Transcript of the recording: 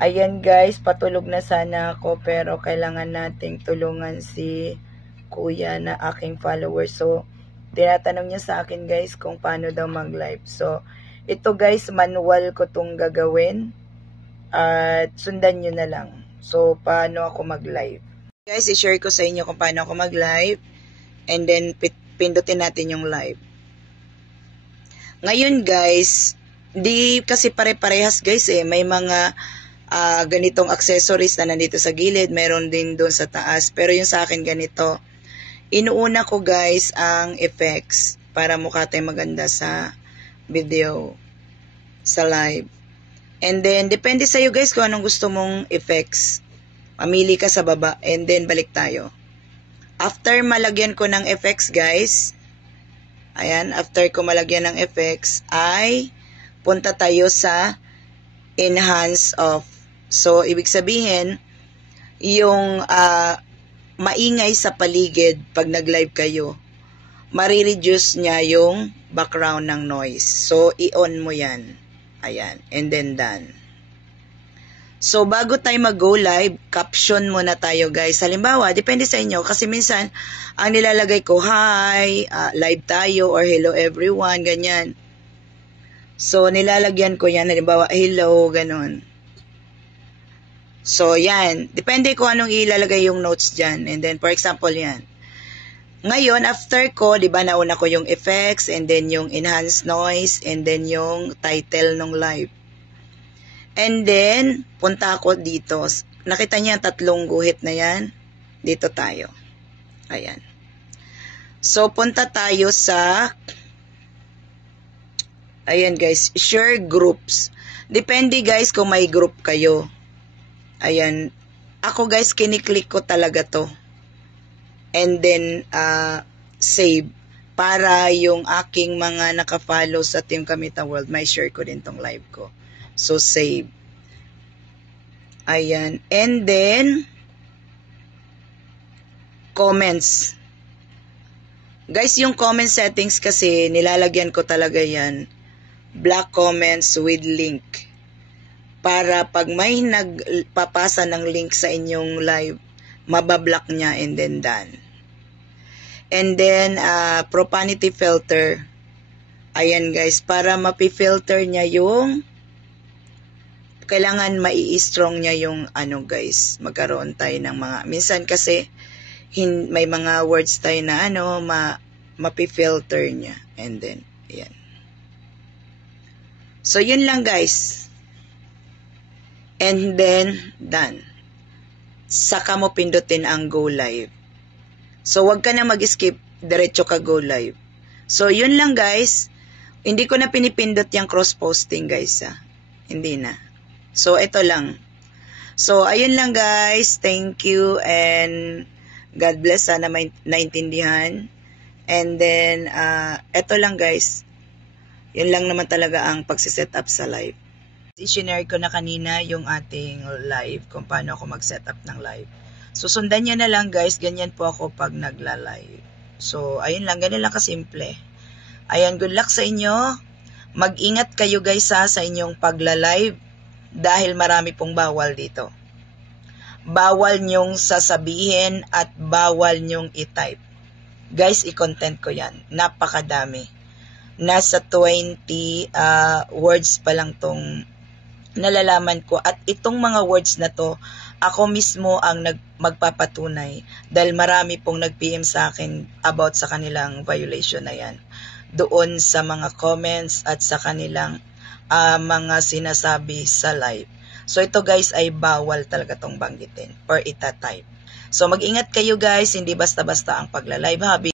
Ayan guys, patulog na sana ako pero kailangan nating tulungan si kuya na aking follower. So, tinatanong niya sa akin guys kung paano daw mag-live. So, ito guys, manual ko tong gagawin. At sundan nyo na lang. So, paano ako mag-live. Guys, i-share ko sa inyo kung paano ako mag-live. And then, pindutin natin yung live. Ngayon guys, di kasi pare-parehas guys eh. May mga ganitong accessories na nandito sa gilid. Meron din doon sa taas. Pero yung sa akin ganito. Inuuna ko guys ang effects para mukha tayong maganda sa video, sa live. And then, depende sa iyo guys kung anong gusto mong effects. Mamili ka sa baba and then balik tayo. After malagyan ko ng effects guys, ayan, after ko malagyan ng effects, ay punta tayo sa enhance of. So, ibig sabihin, yung maingay sa paligid pag nag-live kayo, marireduce niya yung background ng noise. So, i-on mo yan. Ayan. And then done. So, bago tayo mag-go live, caption muna tayo guys. Halimbawa, depende sa inyo. Kasi minsan, ang nilalagay ko, hi, live tayo, or hello everyone, ganyan. So, nilalagyan ko yan. Halimbawa, hello, ganun. So, yan. Depende kung anong ilalagay yung notes dyan. And then, for example, yan. Ngayon, after ko, di ba, nauna ko yung effects, and then yung enhanced noise, and then yung title ng live. And then, punta ako dito. Nakita niya tatlong guhit na yan? Dito tayo. Ayan. So, punta tayo sa, ayan guys, share groups. Depende guys kung may group kayo. Ayan. Ako guys, kiniklik ko talaga to. And then, save. Para yung aking mga nakafollow sa Team Kamita World, may share ko din tong live ko. So, save. Ayan. And then, comments. Guys, yung comment settings kasi, nilalagyan ko talaga yan. Black comments with link. Para pag may nagpapasa ng link sa inyong live, mabablock niya and then done. And then, profanity filter. Ayan guys, para mapifilter niya yung, kailangan mai-strong niya yung ano guys, magkaroon tayo ng mga, minsan kasi, may mga words tayo na ano, mapifilter niya. And then, ayan. So, yun lang guys. And then, done. Saka mo pindutin ang go live. So, wag ka na mag-skip. Diretso ka go live. So, yun lang guys. Hindi ko na pinipindot yung cross-posting guys. Hindi na. So, ito lang. So, ayun lang guys. Thank you and God bless. Sana may naintindihan. And then, ito lang guys. Yun lang naman talaga ang pagsiset up sa live. I-share ko na kanina yung ating live kung paano ako mag-set up ng live. So, sundan nyo na lang guys. Ganyan po ako pag nagla-live. So, ayun lang. Ganyan lang kasimple. Ayan, good luck sa inyo. Mag-ingat kayo guys sa inyong pagla-live dahil marami pong bawal dito. Bawal nyong sasabihin at bawal nyong i-type. Guys, i-content ko yan. Napakadami. Nasa 20 words pa lang tong nalalaman ko. At itong mga words na to, ako mismo ang magpapatunay dahil marami pong nag-PM sa akin about sa kanilang violation na yan. Doon sa mga comments at sa kanilang mga sinasabi sa live. So ito guys ay bawal talaga tong banggitin or itatype. So mag-ingat kayo guys, hindi basta-basta ang pagla-live ha.